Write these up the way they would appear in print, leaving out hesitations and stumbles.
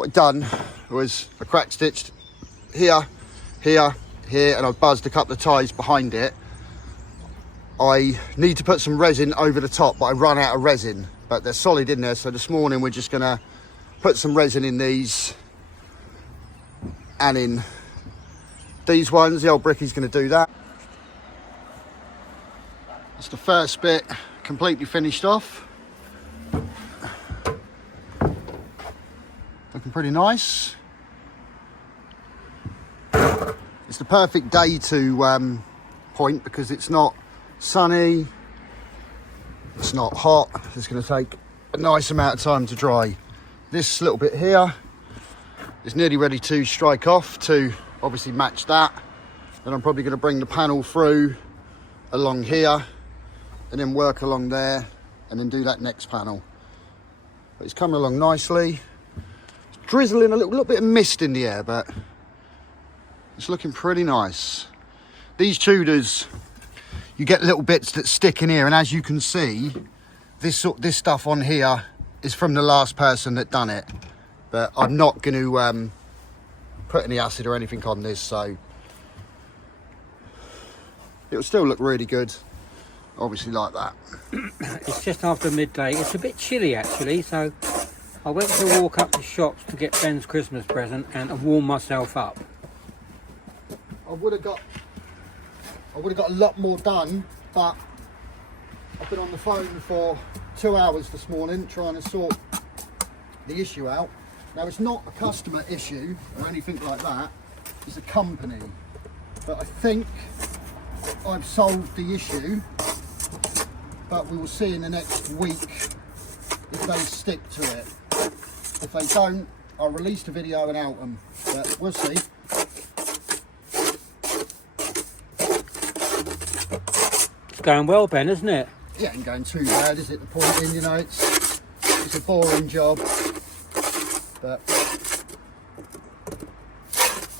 what I'd done was I crack stitched here, here, here, and I've buzzed a couple of ties behind it. I need to put some resin over the top, but I run out of resin, but they're solid in there. So this morning we're just gonna put some resin in these and in these ones. The old Brickie's gonna do that. That's the first bit completely finished off. Looking pretty nice. It's the perfect day to point because it's not sunny, it's not hot. It's going to take a nice amount of time to dry. This little bit here is nearly ready to strike off to obviously match that. Then I'm probably going to bring the panel through along here and then work along there and then do that next panel. But it's coming along nicely. It's drizzling a little bit of mist in the air, but it's looking pretty nice. These Tudors, you get little bits that stick in here, and as you can see, this stuff on here is from the last person that done it. But I'm not going to put any acid or anything on this, so it'll still look really good, obviously, like that. It's just after midday. It's a bit chilly actually, so I went for a walk up the shops to get Ben's Christmas present and warm myself up. I would have got a lot more done, but I've been on the phone for 2 hours this morning trying to sort the issue out. Now, it's not a customer issue or anything like that, it's a company. But I think I've solved the issue, but we will see in the next week if they stick to it. If they don't, I'll release the video and out them, but we'll see. It's going well, Ben, isn't it? Yeah, it ain't going too bad, is it? The point in, you know, it's a boring job, but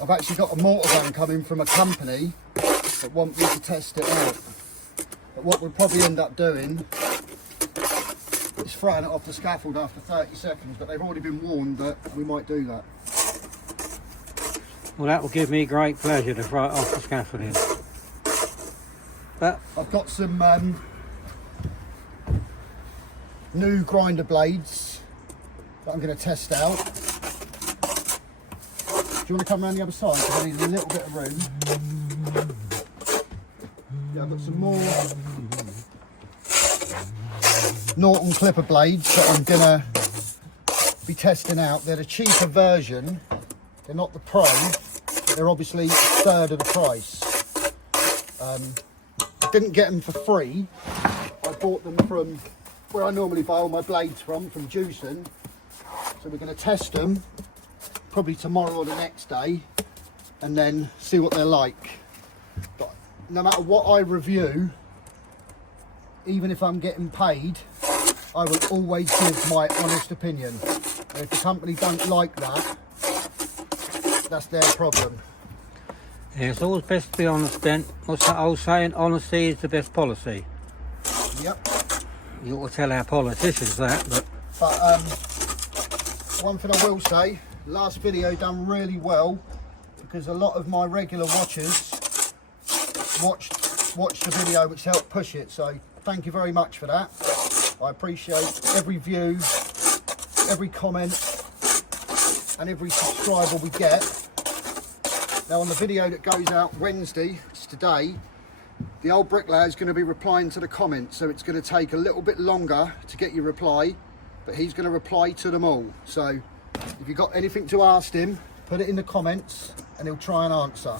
I've actually got a mortar gun coming from a company that want me to test it out. But what we'll probably end up doing is throwing it off the scaffold after 30 seconds, but they've already been warned that we might do that. Well, that will give me great pleasure to throw it off the scaffolding. But I've got some new grinder blades that I'm going to test out. Do you want to come around the other side? Because I need a little bit of room. Yeah, I've got some more Norton Clipper blades that I'm going to be testing out. They're the cheaper version. They're not the Pro, but they're obviously a third of the price. I didn't get them for free. I bought them from where I normally buy all my blades from Jewson. So we're going to test them probably tomorrow or the next day and then see what they're like. But no matter what I review, even if I'm getting paid, I will always give my honest opinion. And if the company don't like that, that's their problem. yeah, it's always best to be honest, Ben. What's that old saying? Honesty is the best policy. Yep. You ought to tell our politicians that, but One thing I will say, last video done really well because a lot of my regular watchers watched the video, which helped push it. So thank you very much for that. I appreciate every view, every comment and every subscriber we get. Now on the video that goes out Wednesday, which is today, the old bricklayer is going to be replying to the comments, so it's going to take a little bit longer to get your reply, but he's going to reply to them all. So if you've got anything to ask him, put it in the comments and he'll try and answer.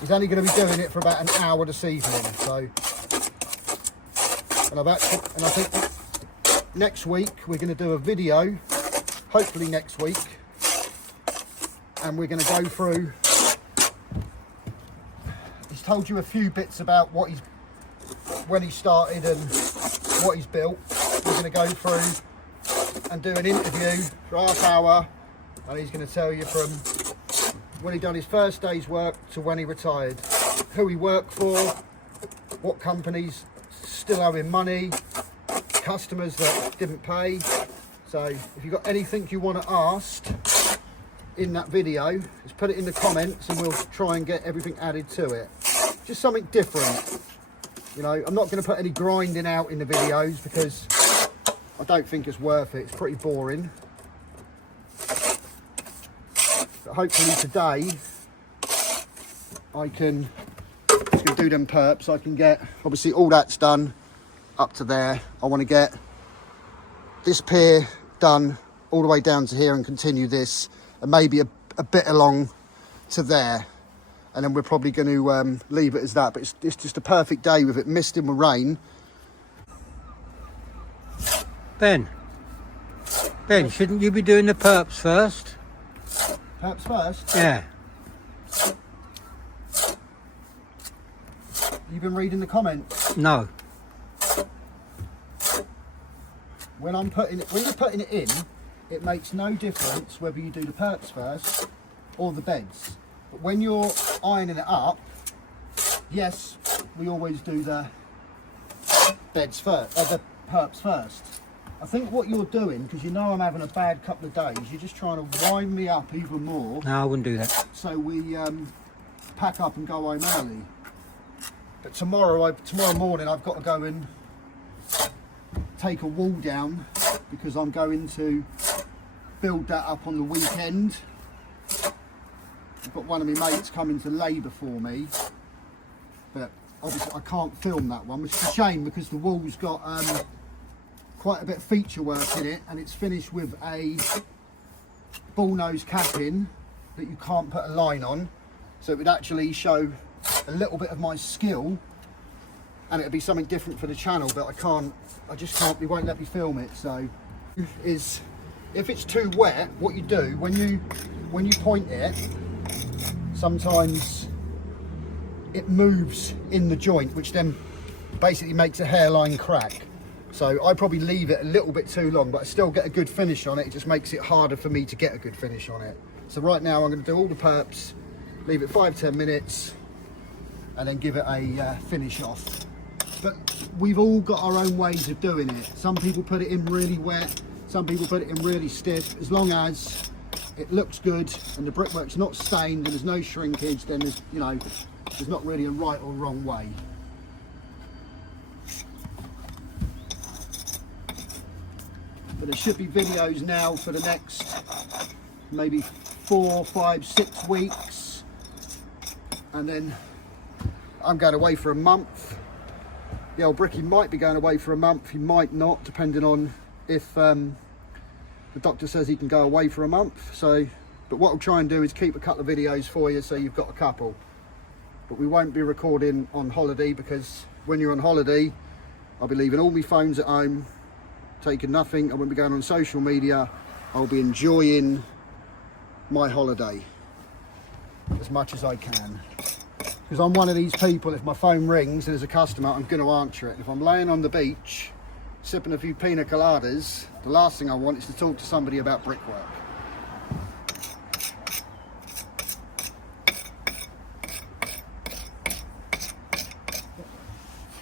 He's only going to be doing it for about an hour this evening. So, and I think next week we're going to do a video, hopefully next week, and we're going to go through. He's told you a few bits about when he started and what he's built. We're going to go through and do an interview for half hour, and he's going to tell you from when he done his first day's work to when he retired, who he worked for, what companies still owe him money, customers that didn't pay. So if you've got anything you want to ask in that video, just put it in the comments and we'll try and get everything added to it. Just something different. You know, I'm not going to put any grinding out in the videos because I don't think it's worth it. It's pretty boring. But hopefully today I can just gonna do them perps. I can get, obviously all that's done up to there. I want to get this pier done all the way down to here and continue this, and maybe a bit along to there, and then we're probably going to leave it as that. But it's just a perfect day with it misting with rain. Ben, shouldn't you be doing the perps first? Perps first? Yeah. You've been reading the comments? No. When you're putting it in, it makes no difference whether you do the perps first or the beds. But when you're ironing it up, yes, we always do the beds first, the perps first. I think what you're doing, because you know I'm having a bad couple of days, you're just trying to wind me up even more. No, I wouldn't do that. So we pack up and go home early. But tomorrow morning I've got to go and take a wall down because I'm going to build that up on the weekend. I've got one of my mates coming to labour for me, but obviously I can't film that one, which is a shame because the wall's got quite a bit of feature work in it, and it's finished with a bullnose capping that you can't put a line on, so it would actually show a little bit of my skill and it'd be something different for the channel, but I just can't, they won't let me film it. So if it's too wet, what you do when you point it, sometimes it moves in the joint, which then basically makes a hairline crack. So I probably leave it a little bit too long, but I still get a good finish on it. It just makes it harder for me to get a good finish on it. So right now I'm going to do all the perps, leave it 5-10 minutes, and then give it a finish off. But we've all got our own ways of doing it. Some people put it in really wet, some people put it in really stiff. As long as it looks good and the brickwork's not stained and there's no shrinkage, then there's not really a right or wrong way. But there should be videos now for the next maybe 4, 5, 6 weeks, and then I'm going away for a month. The old Bricky might be going away for a month, he might not, depending on if the doctor says he can go away for a month. So, but what I'll try and do is keep a couple of videos for you so you've got a couple. But we won't be recording on holiday, because when you're on holiday, I'll be leaving all my phones at home, taking nothing. I won't be going on social media. I'll be enjoying my holiday as much as I can. Because I'm one of these people, if my phone rings and there's a customer, I'm going to answer it. If I'm laying on the beach, sipping a few pina coladas, the last thing I want is to talk to somebody about brickwork.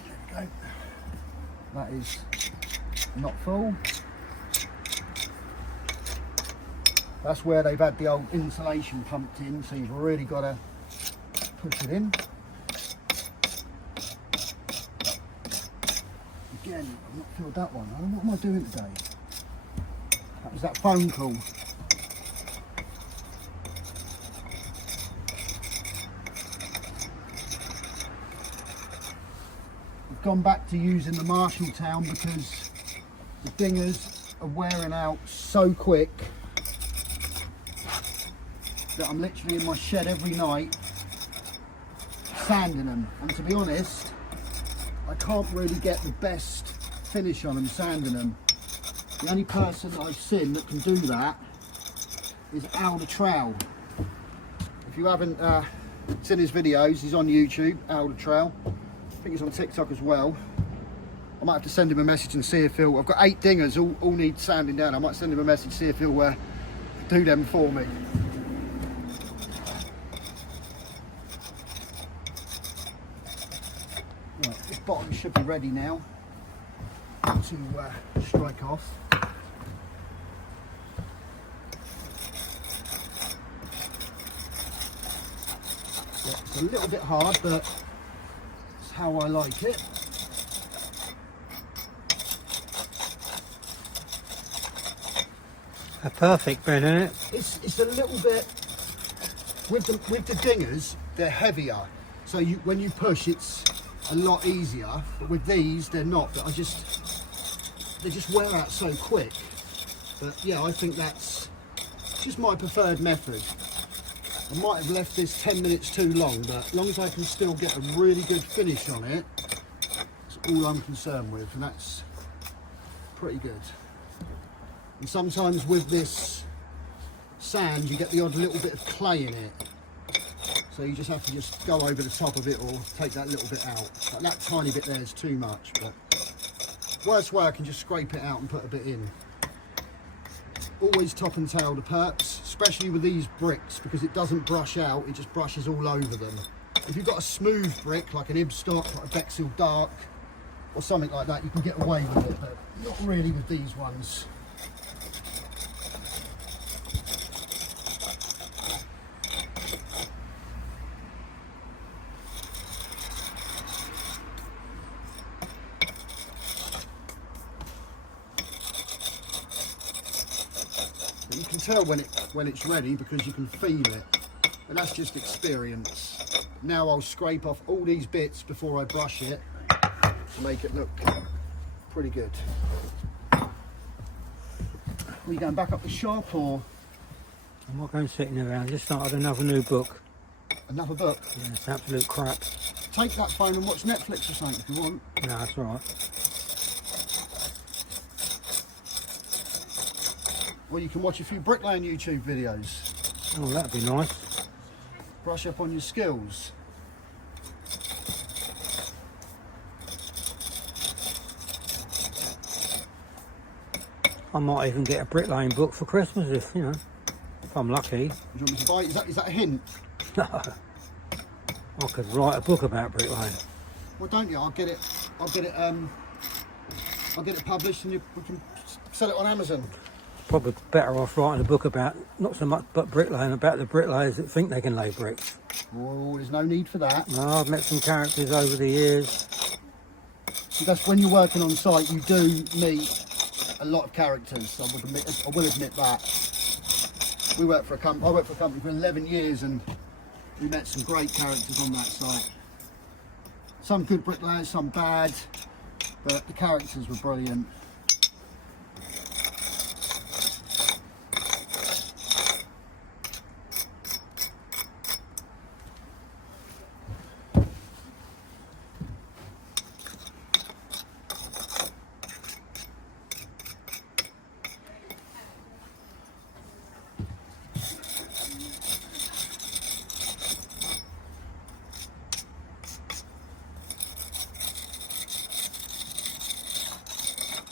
There we go. That is not full. That's where they've had the old insulation pumped in, so you've really got to push it in. Again, I've not filled that one. What am I doing today? That was that phone call. I've gone back to using the Marshalltown because the dingers are wearing out so quick that I'm literally in my shed every night sanding them, and to be honest, I can't really get the best finish on them sanding them. The only person that I've seen that can do that is Al the Trowel. If you haven't seen his videos, he's on YouTube, Al the Trowel. I think he's on TikTok as well. I might have to send him a message and see if he'll, I've got 8 dingers, all need sanding down. I might send him a message, see if he'll do them for me. Right, this bottom should be ready now to strike off. It's a little bit hard, but it's how I like it. A perfect bed, isn't it? It's a little bit with the dingers, they're heavier, so when you push it's a lot easier, but with these they're not. But they just wear out so quick. But yeah, I think that's just my preferred method. I might have left this 10 minutes too long, but as long as I can still get a really good finish on it, that's all I'm concerned with, and that's pretty good. And sometimes with this sand you get the odd little bit of clay in it, so you just have to just go over the top of it or take that little bit out. Like that tiny bit there is too much, but worst way I can just scrape it out and put a bit in. Always top and tail the perps, especially with these bricks, because it doesn't brush out, it just brushes all over them. If you've got a smooth brick like an Ibstock, like a Bexhill Dark or something like that, you can get away with it, but not really with these ones. You can tell when it's ready because you can feel it, but that's just experience. Now I'll scrape off all these bits before I brush it to make it look pretty good. Are you going back up the shop or? I'm not going sitting around, just started another new book. Another book? Yeah, it's absolute crap. Take that phone and watch Netflix or something if you want. No, that's all right. Or you can watch a few bricklaying YouTube videos. Oh, that'd be nice. Brush up on your skills. I might even get a bricklaying book for Christmas if I'm lucky. Do you want me to buy it? Is that a hint? No. I could write a book about bricklaying. Well, don't you? I'll get it published and we can sell it on Amazon. Probably better off writing a book about, not so much but bricklaying, about the bricklayers that think they can lay bricks. Oh, there's no need for that. No, I've met some characters over the years. Because when you're working on site, you do meet a lot of characters. I will admit that. I worked for a company for 11 years, and we met some great characters on that site. Some good bricklayers, some bad, but the characters were brilliant.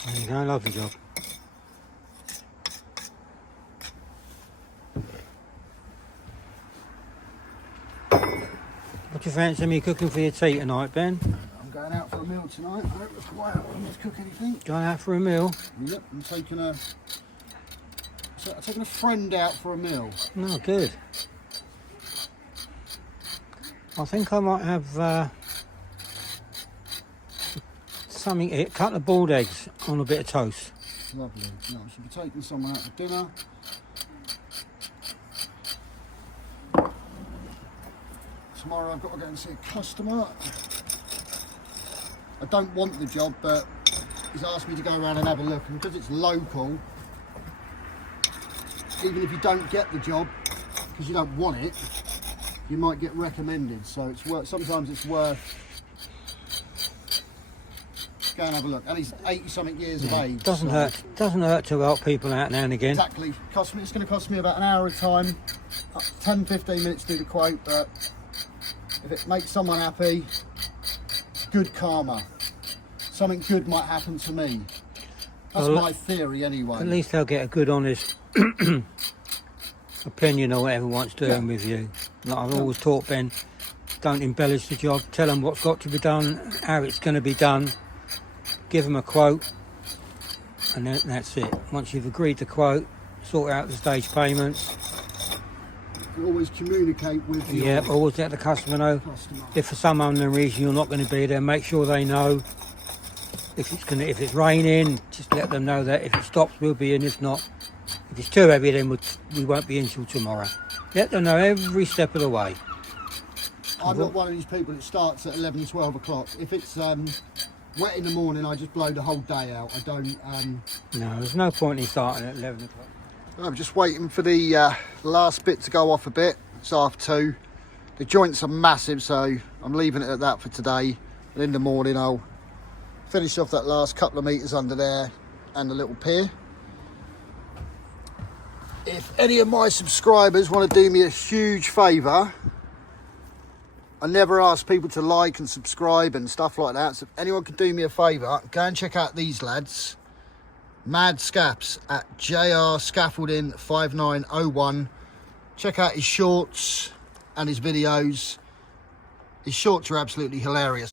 There you go, lovely job. What do you fancy me cooking for your tea tonight, Ben? I'm going out for a meal tonight. I don't require to cook anything. Going out for a meal? Yep, I'm taking a friend out for a meal. No, good. I think I might have something, a couple of boiled eggs on a bit of toast. Lovely. No, I should be taking someone out for dinner. Tomorrow I've got to go and see a customer. I don't want the job, but he's asked me to go around and have a look, and because it's local, even if you don't get the job because you don't want it, you might get recommended. So it's worth. Sometimes it's worth go and have a look. And he's 80-something years of age. Doesn't hurt to help people out now and again. Exactly. It's going to cost me about an hour of time, 10-15 minutes to do the quote, but if it makes someone happy, it's good karma. Something good might happen to me. That's my theory anyway. At least they'll get a good, honest opinion or whatever one's doing with you. Like I've always taught Ben, don't embellish the job. Tell them what's got to be done, how it's going to be done. Give them a quote, and then that's it. Once you've agreed to quote, sort out the stage payments, always communicate with your Yeah, always let the customer know. customer. If for some unknown reason you're not going to be there, make sure they know. If it's raining, just let them know that if it stops, we'll be in. If not, if it's too heavy, then we won't be in till tomorrow. Let them know every step of the way. I'm not one of these people that starts at 11, 12 o'clock. If it's wet in the morning, I just blow the whole day out. I don't. No, there's no point in starting at 11 o'clock. I'm just waiting for the last bit to go off a bit. It's 2:30. The joints are massive, so I'm leaving it at that for today. And in the morning, I'll finish off that last couple of metres under there and the little pier. If any of my subscribers want to do me a huge favour, I never ask people to like and subscribe and stuff like that. So if anyone can do me a favour, go and check out these lads. Mad Scaps at JR Scaffolding 5901. Check out his shorts and his videos. His shorts are absolutely hilarious.